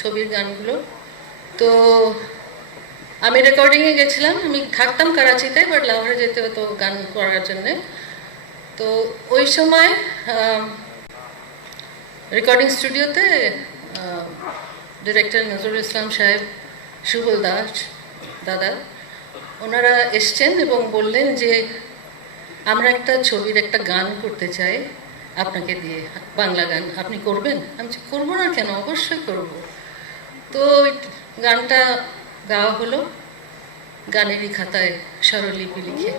ছবির গানগুলো। তো আমি রেকর্ডিংয়ে গেছিলাম, আমি থাকতাম করাচিতে, বাট লাহোরে যেতে হতো গান করার জন্যে। তো ওই সময় রেকর্ডিং স্টুডিওতে ডিরেক্টর নজরুল ইসলাম সাহেব, সুবল দাস দাদা, ওনারা এসছেন এবং বললেন যে আমরা একটা ছবির একটা গান করতে চাই আপনাকে দিয়ে, বাংলা গান আপনি করবেন? আমি করবো না কেন, অবশ্যই করব। তো গানটা গাওয়া হলো গানেরই খাতায় স্বরলিপি লিখে।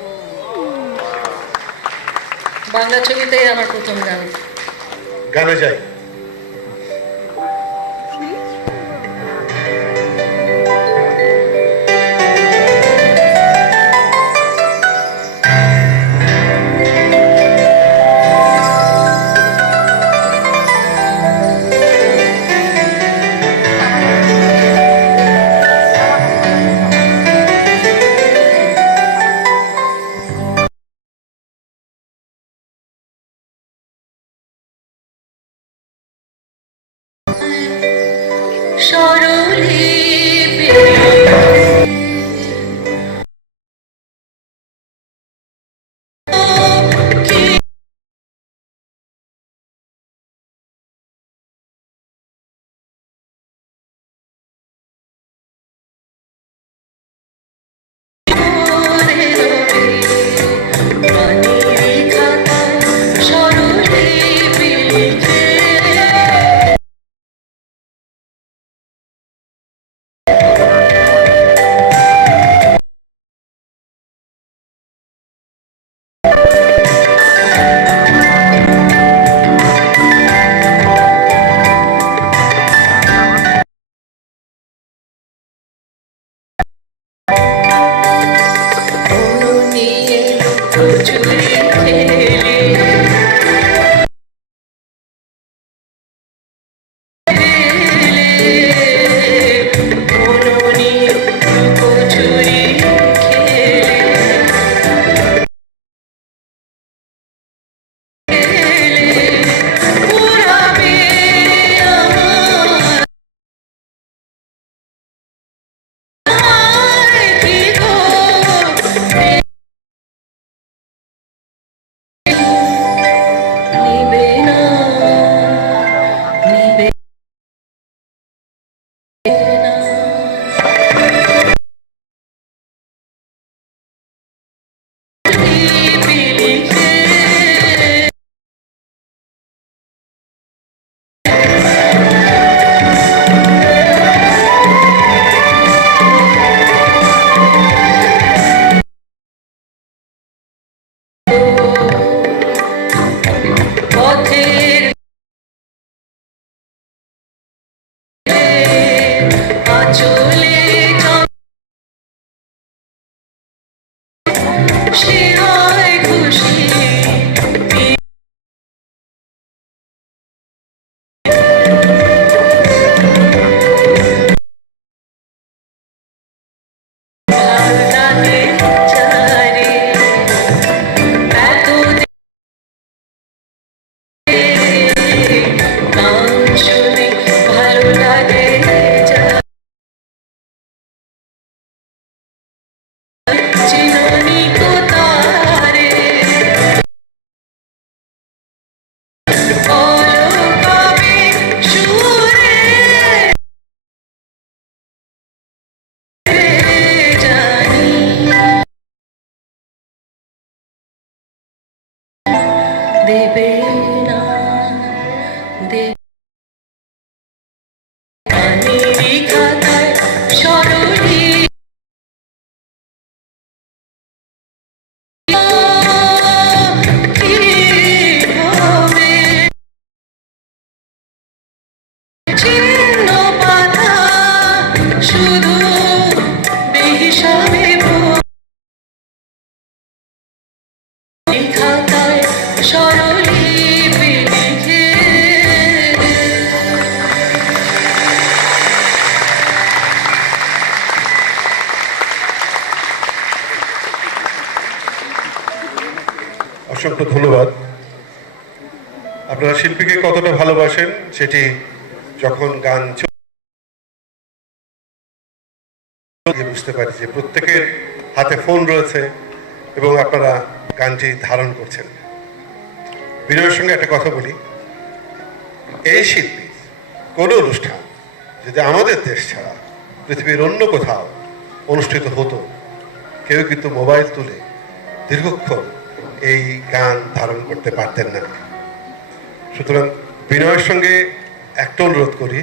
বাংলা ছবিতেই আমার প্রথম গান। গানে যাই। দেবে না গানেরই খাতায় স্বরলিপি চিহ্ন পাতা শুধু বেহিসাবে খাতায় স্বরলিপি লিখে। অসংখ্য ধন্যবাদ। আপনারা শিল্পীকে কতটা ভালোবাসেন সেটি যখন গান বুঝতে পারি যে প্রত্যেকের হাতে ফোন রয়েছে এবং আপনারা গানটি ধারণ করছেন। বিনয়ের সঙ্গে একটা কথা বলি, এই শিল্পী কোনো অনুষ্ঠান যদি আমাদের দেশ ছাড়া পৃথিবীর অন্য কোথাও অনুষ্ঠিত হতো, কেউ কিন্তু মোবাইল তুলে দীর্ঘক্ষণ এই গান ধারণ করতে পারতেন না। সুতরাং বিনয়ের সঙ্গে একটা অনুরোধ করি,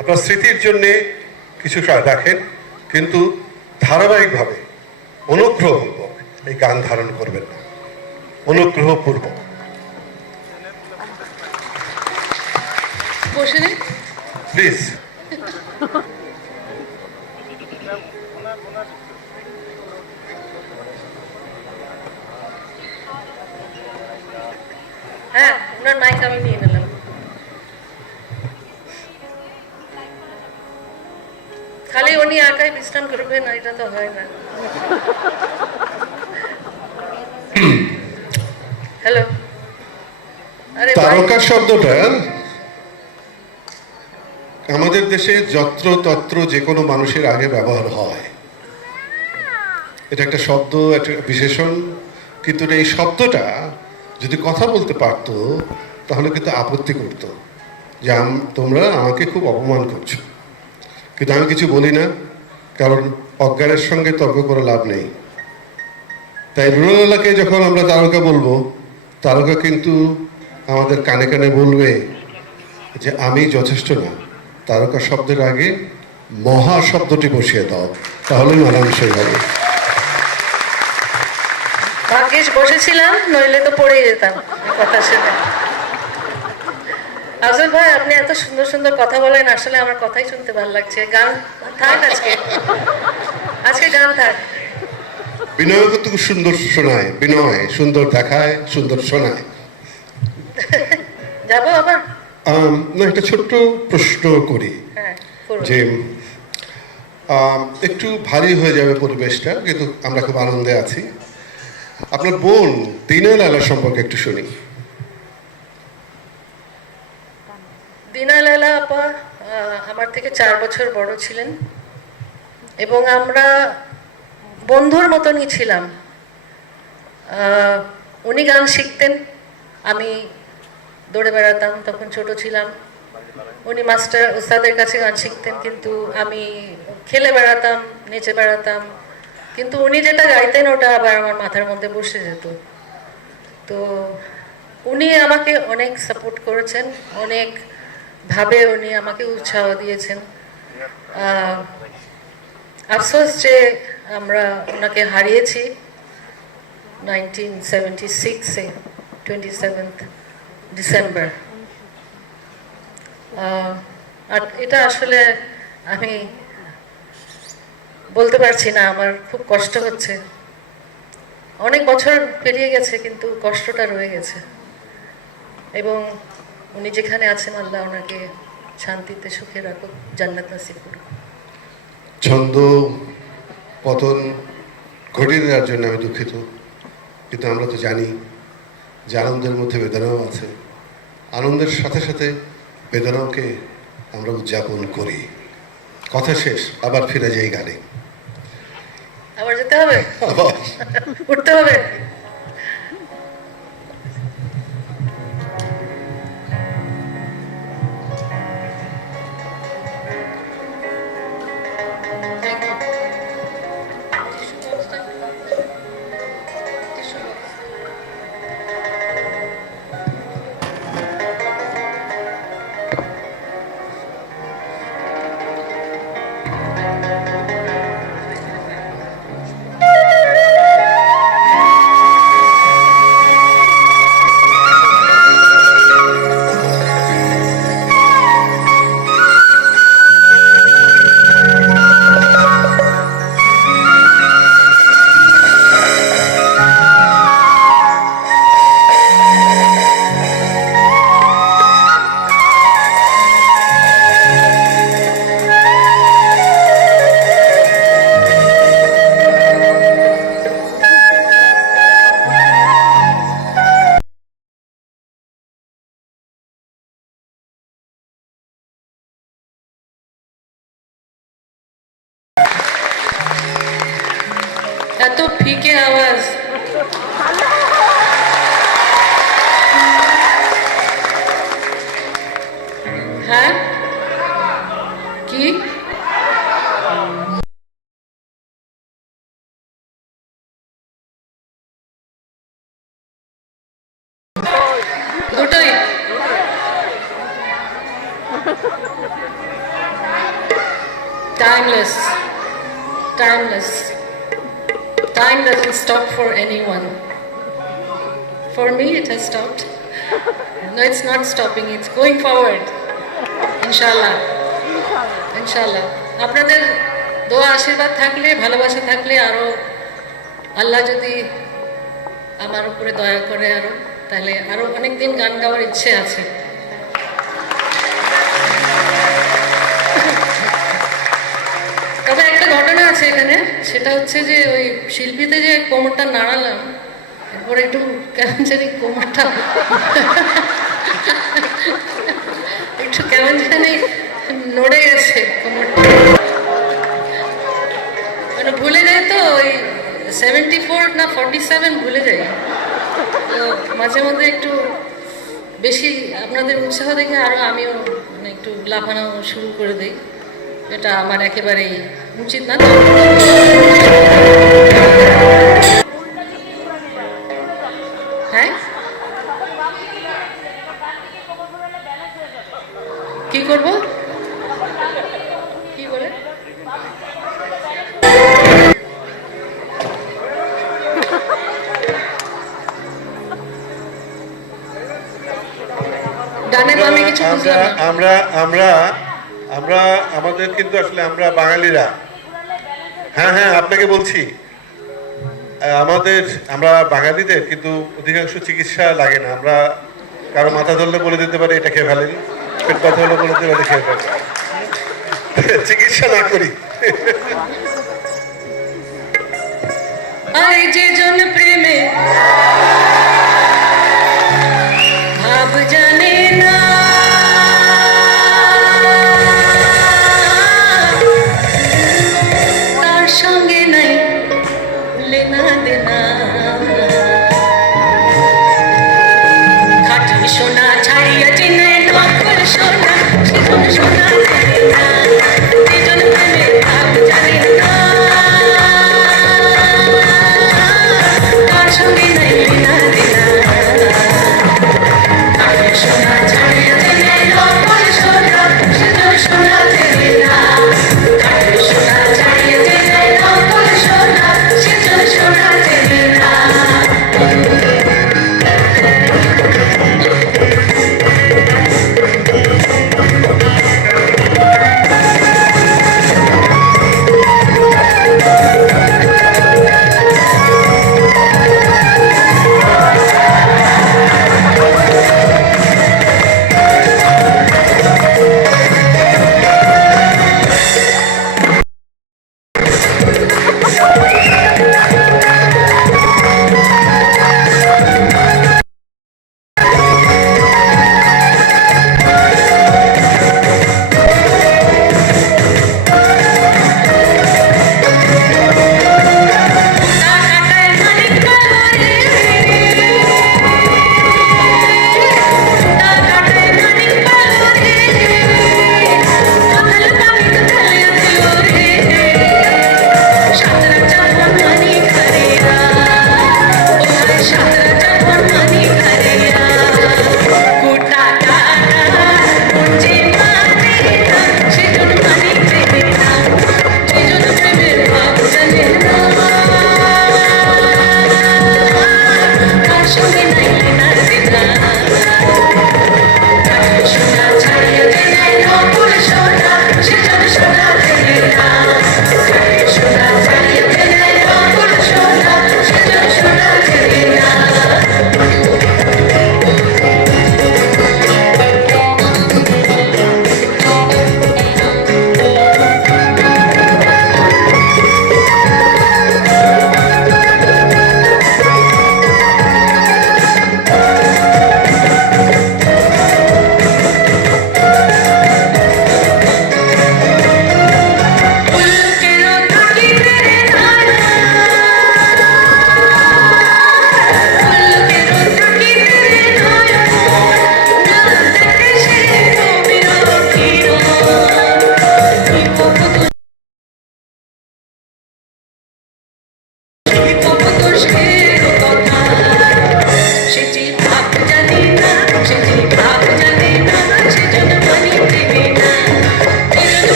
আপনার স্মৃতির জন্যে কিছু রাখেন, কিন্তু ধারাবাহিকভাবে অনুগ্রহপূর্বক এই গান ধারণ করবেন না, অনুগ্রহপূর্বক। বসে নে। প্লিজ। হ্যাঁ, ওনার মাইক আমি নিয়ে নিলাম। খালি উনি একাই বিশ্রাম করবেন, এটা তো হয় না। হ্যালো। আরে তারকা শব্দটা আমাদের দেশে যত্র তত্র যে কোনো মানুষের আগে ব্যবহার হয়। এটা একটা শব্দ, একটা বিশেষণ, কিন্তু এই শব্দটা যদি কথা বলতে পারতো তাহলে কিন্তু আপত্তি করতো যে তোমরা আমাকে খুব অপমান করছো, কিন্তু আমি কিছু বলি না, কারণ অজ্ঞানের সঙ্গে তর্ক করে লাভ নেই। তাই রুরাল এলাকায় যখন আমরা তারকা বলবো, তারকা কিন্তু আমাদের কানে কানে বলবে যে আমি যথেষ্ট না, তারকা শব্দের আগে মহা শব্দটি বসিয়ে দাও, তাহলেই মানানসই হবে। ভাগ্যিস বসেছিলাম, নইলে তো পড়ে যেতাম কথা শুনে। আফজল ভাই, আপনি এত সুন্দর সুন্দর কথা বলেন, আসলে আমার কথাই শুনতে ভালো লাগছে। গান থাক আজকে গান থাক। বিনয় কিন্তু খুব সুন্দর শোনায়, বিনয় সুন্দর দেখায়, সুন্দর শোনায়। যাবো আবার? না, একটা ছোট্ট প্রশ্ন করি। হ্যাঁ, করুন। যে একটু ভারী হয়ে যাবে পরিবেশটা, কিন্তু আমরা খুব আনন্দে আছি। আপনার বোন দিনা লালা সম্পর্কে একটু শুনি। দিনা লালা আপা আমার থেকে 4 বছর বড় ছিলেন এবং আমরা বন্ধুর মতনই ছিলাম। উনি গান শিখতেন, আমি দৌড়ে বেড়াতাম, তখন ছোট ছিলাম। উনি মাস্টার ওস্তাদের কাছে গান শিখতেন, কিন্তু আমি খেলে বেড়াতাম, নেচে বেড়াতাম, কিন্তু উনি যেটা গাইতেন ওটা আবার আমার মাথার মধ্যে বসে যেত। তো উনি আমাকে অনেক সাপোর্ট করেছেন, অনেক ভাবে উনি আমাকে উৎসাহ দিয়েছেন। আফসোস যে আমরা ওনাকে হারিয়েছি 1976-এ 27 ডিসেম্বর। আর এটা আসলে আমি বলতে পারছি না, আমার খুব কষ্ট হচ্ছে। অনেক বছর পেরিয়ে গেছে, কিন্তু কষ্টটা রয়ে গেছে। এবং উনি যেখানে আছেন, আল্লাহ ওনাকে শান্তিতে সুখে রাখুক, জান্নাত নসিব করুক। ছন্দ পতন ঘটিয়ে দেওয়ার জন্য আমি দুঃখিত, কিন্তু আমরা তো জানি যে আনন্দের মধ্যে বেদনাও আছে। আনন্দের সাথে সাথে বেদনাকে আমরা উদযাপন করি। কথা শেষ, আবার ফিরে যাই গানে। আবার যেতে হবে, আবার উঠতে হবে। এত ফিকে আওয়াজ। হ্যাঁ কি দুটোই? Timeless. Timeless. Time doesn't stop for anyone. For me, it has stopped. No, it's not stopping. It's going forward. Inshallah. Inshallah. আপনাদের দোয়া আশীর্বাদ থাকলে, ভালোবাসা থাকলে, আরো আল্লাহ যদি আমার উপরে দয়া করে আরো, তাহলে আরো অনেক দিন গান গাওয়ার ইচ্ছে আছে। তবে একটা ঘটনা আছে এখানে, সেটা হচ্ছে যে ওই শিল্পীতে যে কোমরটা নাড়ালাম, এরপরে একটু কেমন জানি কোমরটা একটু কেমন জানি নড়ে গেছে কোমরটা, মানে ভুলে যায় তো ওই 74 না 47 ভুলে যাই। তো মাঝে মধ্যে একটু বেশি আপনাদের উৎসাহ দেখে আরো আমিও মানে একটু লাফানো শুরু করে দিই। এটা আমার একেবারেই উচিত না। হ্যাঁ কি করব কি বলে? ডানে বামে কিছু বুঝলাম না। আমরা আমরা আমরা আমাদের কিন্তু আসলে আমরা বাঙালিরা, হ্যাঁ হ্যাঁ আপনাকে বলছি, আমরা বাঙালিদের কিন্তু অধিকাংশ চিকিৎসা লাগে না। আমরা কারো মাথা ধরলে বলে দিতে পারি এটা খেয়ে ফেলেন, পেট ব্যথা হলে বলে দিতে পারি খেয়ে ফেলেন, চিকিৎসা না করি। আরে যে জন প্রেমে ভাব জানে না, তার সঙ্গে নাই লেনা দেনা। খাঁটি সোনা ছাড়িয়া চেনে নকল সোনা, সেজন সোনা জানে না, যে জন প্রেমে ভাব জানে না, তার সঙ্গে নাই লেনা দেনা।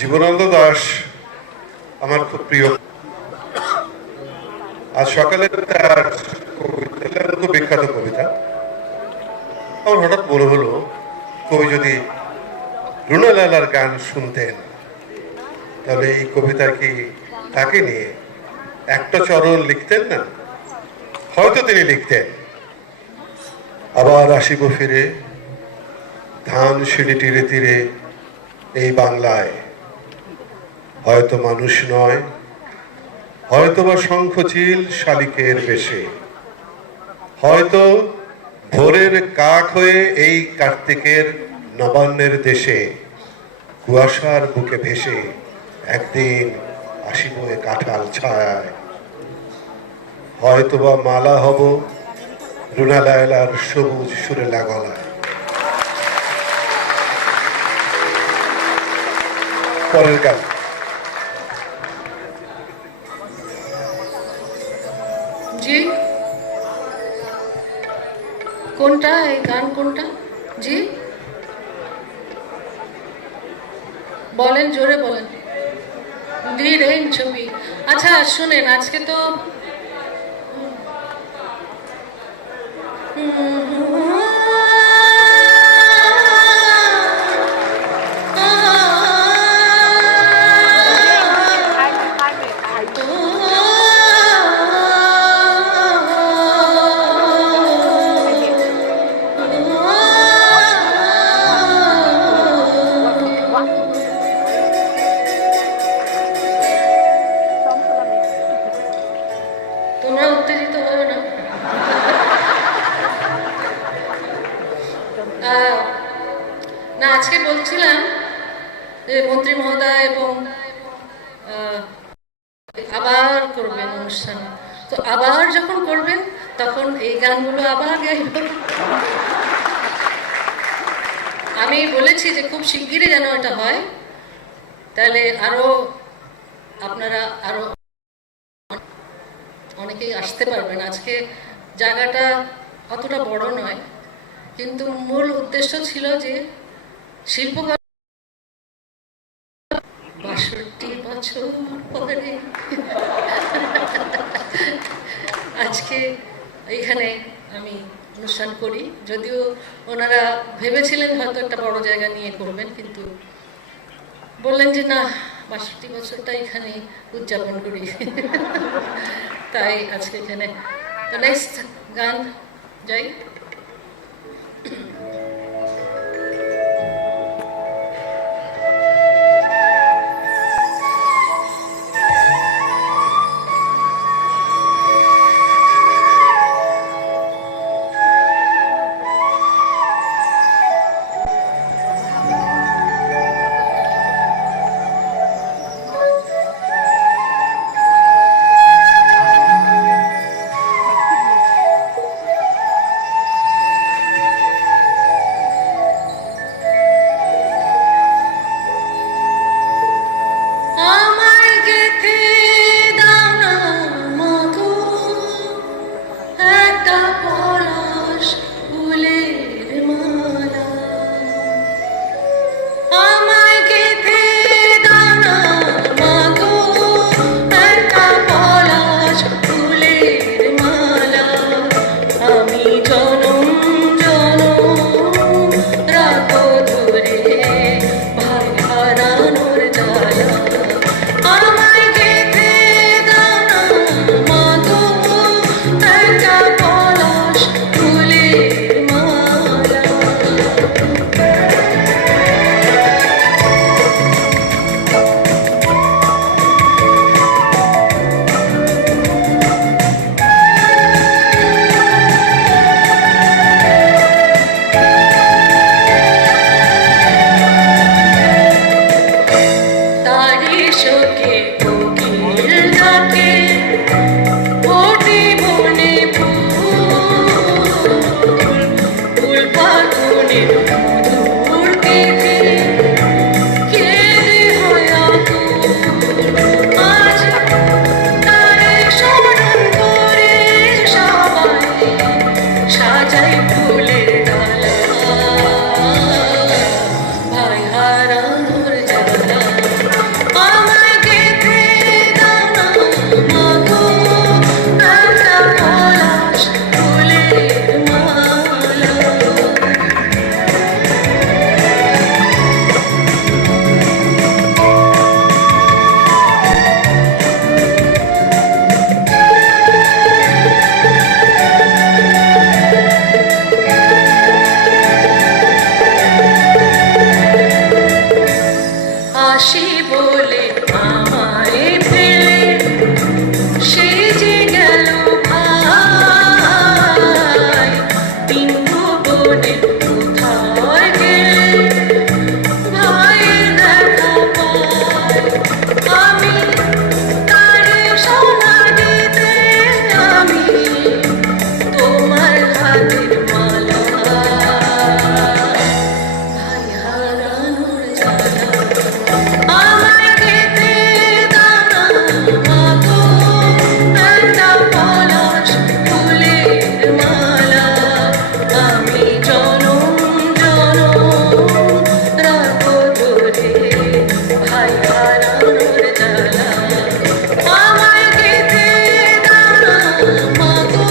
জীবনানন্দ দাশ আমার খুব প্রিয়। আজ সকালে তার কবিতা, খুব বিখ্যাত কবিতা, আমার হঠাৎ মনে হলো কবি যদি রুনা লায়লার গান শুনতেন তাহলে এই কবিতা কি তাকে নিয়ে একটা চরণ লিখতেন না? হয়তো তিনি লিখতেন, আবার আসিব ফিরে ধান সিঁড়ি তীরে তীরে এই বাংলায়, হয়তো মানুষ নয়, হয়তো বা শঙ্খচিল শালিকের বেশে, হয়তো ভোরের কাক হয়ে এই কার্তিকের নবান্নের দেশে কুয়াশার বুকে ভেসে একদিন আসিব এ কাঁঠাল ছায়ায়, হয়তো বা মালা হব রুনা লায়লার সবুজ সুরেলা গলায়। পরের গান। জি, কোনটা এই গান কোনটা? জি বলেন, জোরে বলেন। দি রেইন ছবি। আচ্ছা শুনেন, আজকে তো তোমরা উত্তেজিত হবে না? না, আজকে বলছিলাম যে মন্ত্রী মহোদয় এবং আবার করবেন অনুষ্ঠান, তো আবার যখন করবেন তখন এই গানগুলো আবার গাইব। আমি বলেছি যে খুব শিগগিরই যেন এটা হয়, তাহলে আরো আপনারা আরো অনেকেই আসতে পারবেন। আজকে জায়গাটা অতটা বড় নয়, কিন্তু মূল উদ্দেশ্য ছিল যে শিল্প ৬২ বছর পরে আজকে এইখানে আমি অনুষ্ঠান করি। যদিও ওনারা ভেবেছিলেন হয়তো একটা বড় জায়গা নিয়ে করবেন, কিন্তু বললেন যে না, ৬২ বছরটা এখানে উদযাপন করি। তাই আজকে এখানে। তো নেক্সট গান যাই। জীবনে কোথায় গেলে ভাইয়ের দেখা পাই আমি তারে সোনা দিতে আমি তোমার হাতের মালা ভাই হারানোর জ্বালা আমায় খেতে দানা মাগো একটা পলাশ ফুলের মালা আমি জনম জনম রাখবো ধরে ভাই হারানোর জ্বালা আমায় খেতে দানা মাগো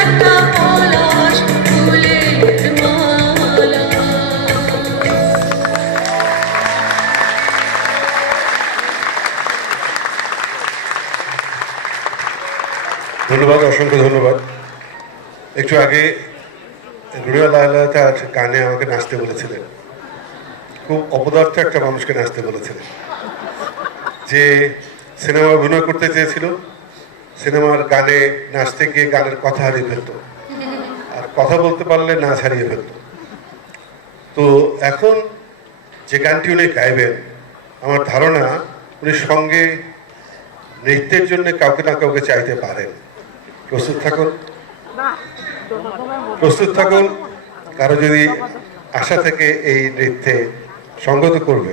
একটা পলাশ ফুলের মালা। ধন্যবাদ, অসংখ্য ধন্যবাদ। একটু আগে রুড়িয়া লায়লা তার গানে আমাকে নাচতে বলেছিলেন। খুব অপদার্থ একটা মানুষকে নাচতে বলেছিলেন, যে সিনেমা অভিনয় করতে চেয়েছিল, সিনেমার গানে নাচতে গিয়ে গানের কথা হারিয়ে ফেলতো, আর কথা বলতে পারলে নাচ হারিয়ে ফেলতো। তো এখন যে গানটি উনি গাইবেন, আমার ধারণা উনি সঙ্গে নৃত্যের জন্য কাউকে না কাউকে চাইতে পারেন। প্রস্তুত থাকুন, প্রস্তুত থাকুন। কারো যদি আশা থেকে এই নৃত্যে সঙ্গত করবে,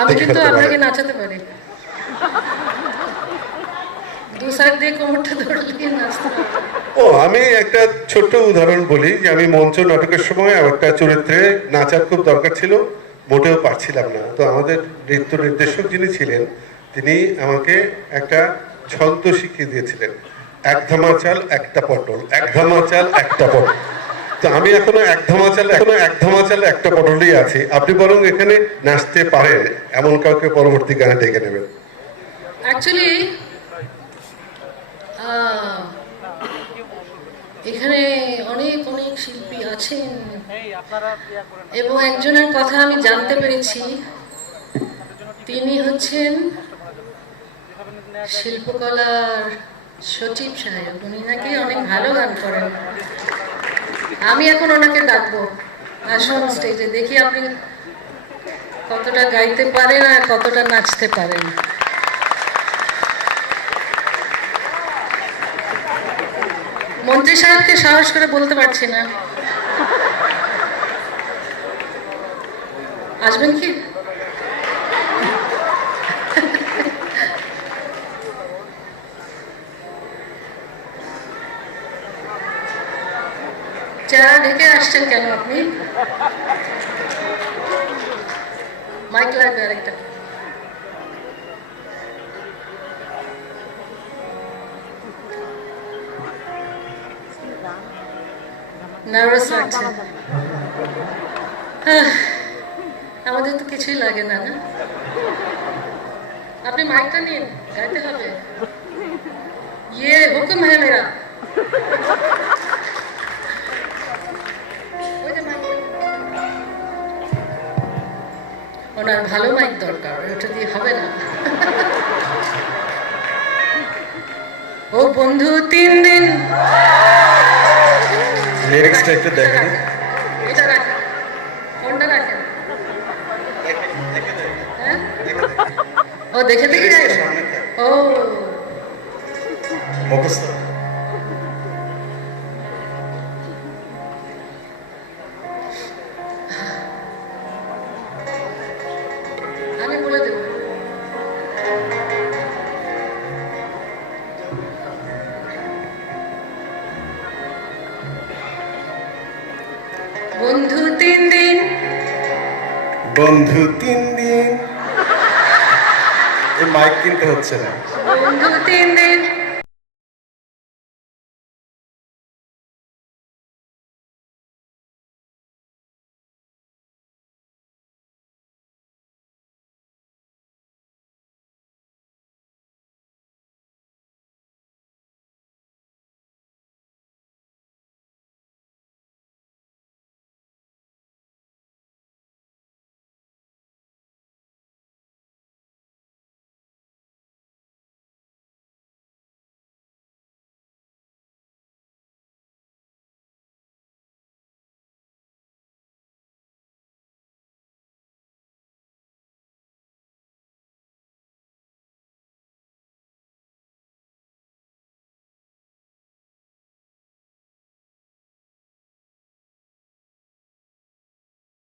আমি কিন্তু আপনাকে নাচাতে পারি, দু সাইড দিয়ে কোমরটা ধরলে নাচতে পারি। ও, আমি একটা ছোট্ট উদাহরণ বলি যে আমি মঞ্চ নাটকের সময় একটা চরিত্রে নাচার খুব দরকার ছিল, মোটেও পারছিলাম না। তো আমাদের নৃত্য নির্দেশক যিনি ছিলেন, তিনি আমাকে একটা ছন্দ শিখিয়ে দিয়েছিলেন, এক ধামা চাল একটা পটল, এক ধামা চাল একটা পটল। তো আমি এখনো এক ধামা চাল একটা পটলই আছি। আপনি বরং এখানে নাচতে পারেন এমন কাউকে পরবর্তী গানে ডেকে নেবেন। অ্যাকচুয়ালি এখানে অনেক অনেক শিল্পী আছেন এবং একজনের কথা আমি জানতে পেরেছি, তিনি হচ্ছেন শিল্পকলার সচিব সাহেব। উনি নাকি অনেক ভালো গান করেন। আমি এখন ওনাকে ডাকবো, আসুন স্টেজে, দেখি আপনি কতটা গাইতে পারেন আর কতটা নাচতে পারেন। মন্ত্রী সাহেবকে সাহস করে বলতে পারছি না, আসবেন কি? চেহারা ঢেকে আসছেন কেন আপনি? মাইক লাগবে আরেকটা। নার্ভাস লাগছে। আমাদের তো কিছুই লাগে না, না? আপনি মাইকটা নিন, গাইতে হবে। ইয়ে হুকুম হ্যাঁ মেরা। ওনার ভালো মাইক দরকার, ওটা দিয়ে হবে না। ও বন্ধু 3 দিন, লিরিক্সটা একটু দেখেন। এটা রাখেন, ফোনটা রাখেন। হ্যাঁ, ও দেখে দেখে ও মুখস্থ। আমি বলে দেব। বন্ধু 3 দিন, বন্ধু 3 দিন। এই মাইক কিনতে হচ্ছে না। বন্ধু 3 দিন,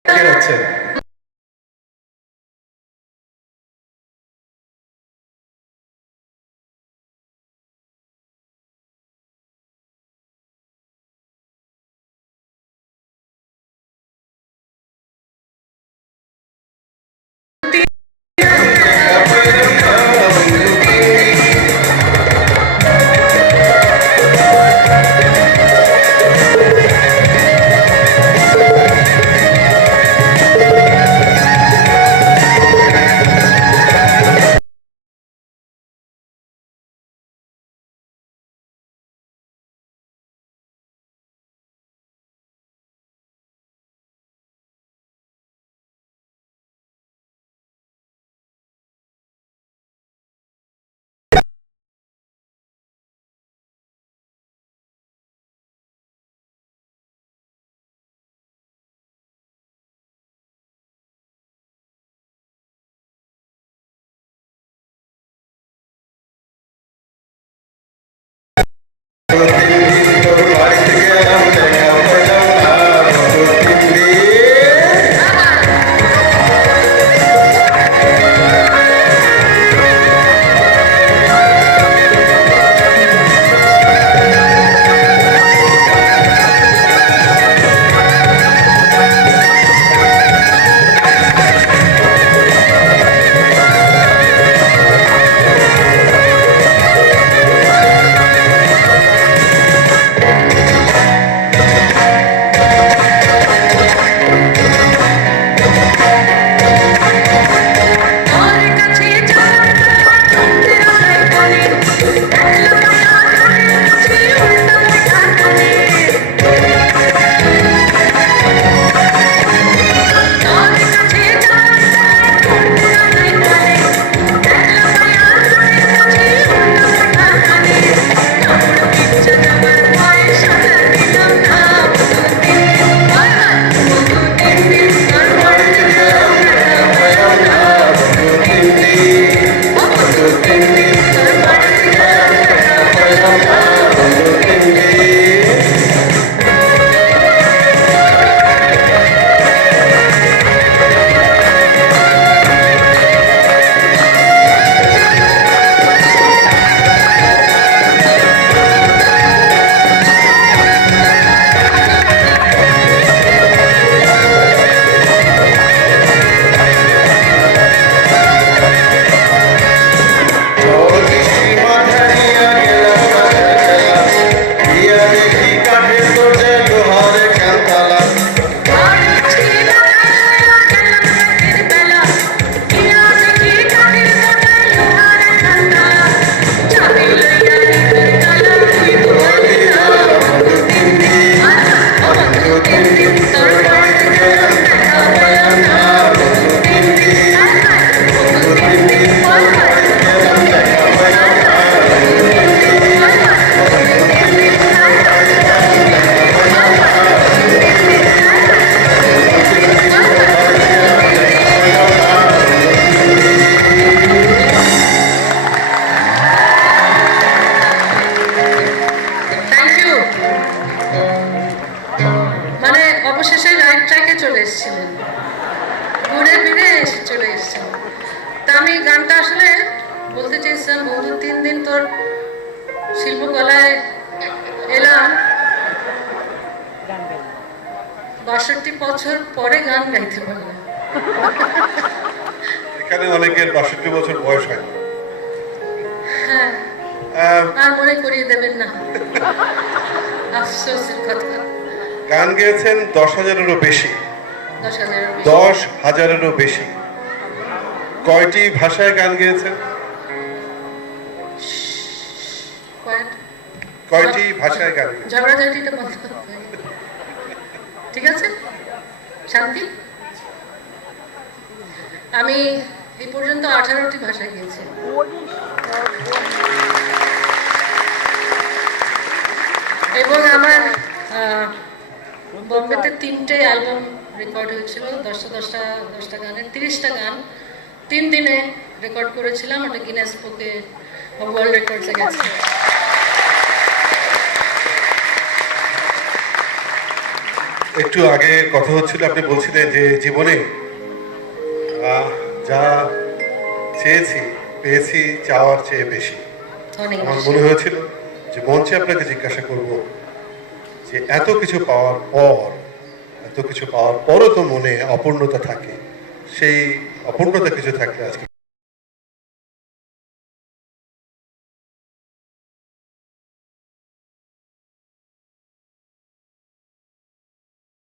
হচ্ছে না। অবশেষে রাইট ট্র্যাকে চলে এসেছিলেন, ঘুরে ফিরে এসে চলে এসেছেন। তা আমি গানটা আসলে বলতে চেয়েছিলাম, বন্ধু 3 দিন তোর শিল্পকলায় এলাম, 62 বছর পরে গান গাইতে পারলাম। এখানে অনেকের 62 বছর বয়স হয় না। হ্যাঁ, আর মনে করিয়ে দেবেন না, আফসোসের কথা। গান গেয়েছেন 10,000-এরও বেশি। 10,000-এরও বেশি। কয়টি ভাষায় গান গেয়েছেন? কয়টি ভাষায় গান? ঝগড়াঝাটিটা বন্ধ করতে হবে। ঠিক আছে, শান্তি। আমি এই পর্যন্ত 18টি ভাষায় গিয়েছি। এবং আমার বম্বেতে 3টে অ্যালবাম রেকর্ড হয়েছিল, 10টা গানের 30টা গান 3 দিনে রেকর্ড করেছিলাম। ওটা গিনেস বুকে ওয়ার্ল্ড রেকর্ডসে গেছে। একটু আগে কথা হচ্ছিল, আপনি বলছিলেন যে জীবনে যা চেয়েছি পেয়েছি চাওয়ার চেয়ে বেশি। অনেক আমার বেশি। মনে হয়েছিল যে মঞ্চে আপনাকে জিজ্ঞাসা করব যে এত কিছু পাওয়ার পর, এত কিছু পাওয়ার পরও তো মনে অপূর্ণতা থাকে, সেই অপূর্ণতা কিছু থাকলে আজকে